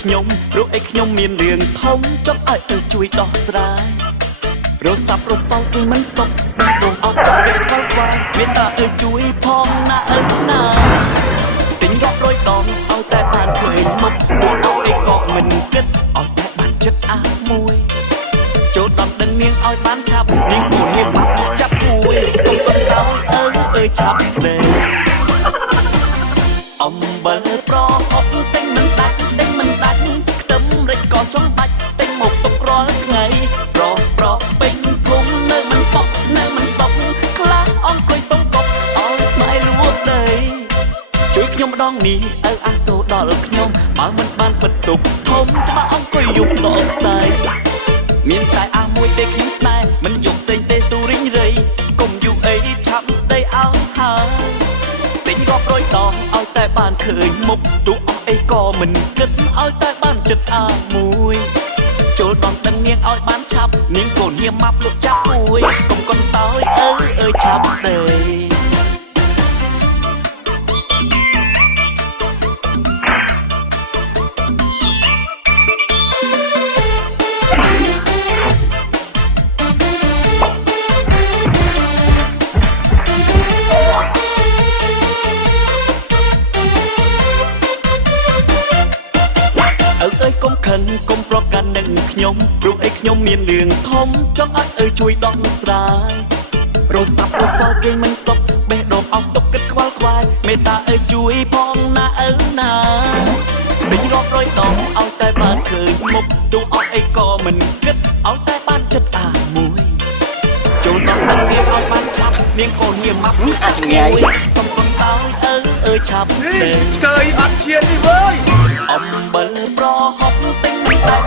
ខ្ញុំព្រោះអីខ្ញុំមានរឿងធំចង់ឲ្យជួយដោះស្រាយរសាប់រសល់គឺមិនសុខដងអត់គិតខ្វល់ខ្វាយមានតាជួយផងណាណាទិញរាប់រយដងឲ្យតែបានឃើញមុខដូចអីក៏មិនគិតឲ្យតែបានចិត្តអាមួយចូលដល់ដឹងនាងឲ្យបានឆាប់នាងគួរហ៊ានបាត់ចាប់គួយកុំទៅឲ្យឆាប់ស្ដីអំបិលប្រហុកទិញមិនដាច់ខ្ទឹមរេចស្ករចង់បាច់ទិញមកទុករាល់ថ្ងៃប្រពេញគុំនៅមិនសុខខ្លះអង្គុយសុំកប់ឲ្យស្មែលួចដីជួយខ្ញុំម្ដងនេះអាសូរដល់ខ្ញុំបើមិនបានពិតទុកធំច្បាស់អង្គុយយប់ដកខ្សែមានតែមួយទេខ្ញុំស្នេហ៍មិនយកផ្សេងទេស៊ូរិញរៃកុំយូរអីឆាប់ស្ដីឲ្យហើយទិញរាប់រយដងឲ្យតែបានឃើញមុខទោះអស់អីក៏មិនគិតឲ្យតែបានចិត្តមួយចូលដល់ដឹងនាងឲ្យបានឆាប់នាងកូនហ៊ាមម៉ាប់លក់ចាប់មួយកុំកន់តោយឆាប់ស្ដីកុំខិនកុំប្រកាន់នឹងខ្ញុំព្រោះអីខ្ញុំមានរឿងធំចង់ឲ្យជួយដោះស្រាយរសាប់រសល់គេមិនសុខបេះដូងអស់ទុកគិតខ្វល់ខ្វាយមេត្តាជួយផងណាណាទិញរាប់រយដងឲ្យតែបានឃើញមុខទោះអស់អីក៏មិនគិតឲ្យតែបានចិត្តមួយចូលដល់ដឹងនាងឲ្យបានឆាប់នាងកូនញាម៉ាប់អត់ងាយកុំកន់តោយឆាប់ស្ដីស្ទើរអត់ឈាននេះវើយអំបិលប្រហុកទិញមិនដាច់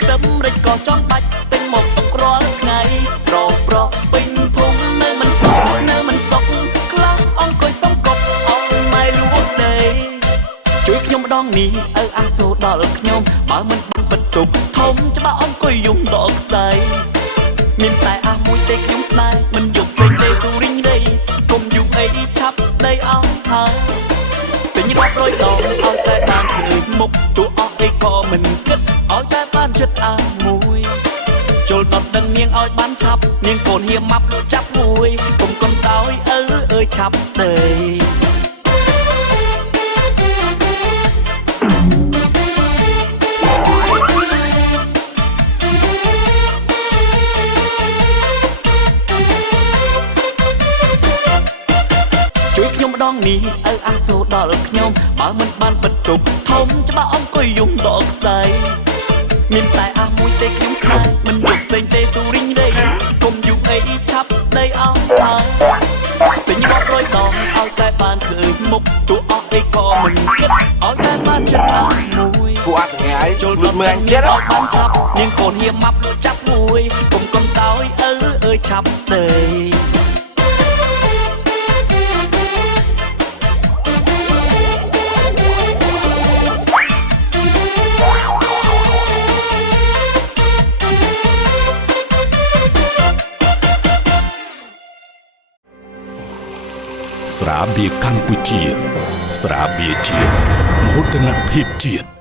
ខ្ទឹមរេចស្ករចង់បាច់ទិញមកទុករាល់ថ្ងៃប្រពេញភូមិនៅមិនសុខខ្លះអង្គុយសុំកប់ឲ្យម៉ែលួចដីជួយខ្ញុំម្ដងនេះអាសូរដល់ខ្ញុំបើមិនបានពិតទុកធំច្បាស់អង្គុយយំដកខ្សែមានតែមួយទេខ្ញុំស្នេហ៍មិនយកផ្សេងទេស៊ូរិញរៃកុំយូរអីឆាប់ស្ដីឲ្យហើយទិញរាប់រយដងឲ្យតែបានឃើញមុខទោះអស់អីក៏មិនគិតឲ្យតែបានចិត្តមួយចូលដល់ដឹងនាងឲ្យបានឆាប់នាងកូនហ៊ាមម៉ាប់លក់ចាប់មួយកុំកន់តោយឆាប់ស្ដីខ្ញុំម្ដងនេះអាសូរដល់ខ្ញុំបើមិនបានពិតទុកធំច្បាស់អង្គុយយំដកខ្សែមានតែមួយទេខ្ញុំស្នេហ៍មិនយកផ្សេងទេស៊ូរិញរៃកុំយូរអីឆាប់ស្ដីឲ្យហើយទិញរាប់រយដងឲ្យតែបានឃើញមុខទោះអស់អីក៏មិនគិតឲ្យតែបានចិត្តមួយពួកអត់ថ្ងៃចូលដល់មើលទៀតឲ្យបានឆាប់នាងកូនហ៊ាមម៉ាប់លក់ចាប់មួយកុំកន់តោយឆាប់ស្ដីស្រាបៀរកម្ពុជាស្រាបៀរជាតិមោទនភាពជាតិ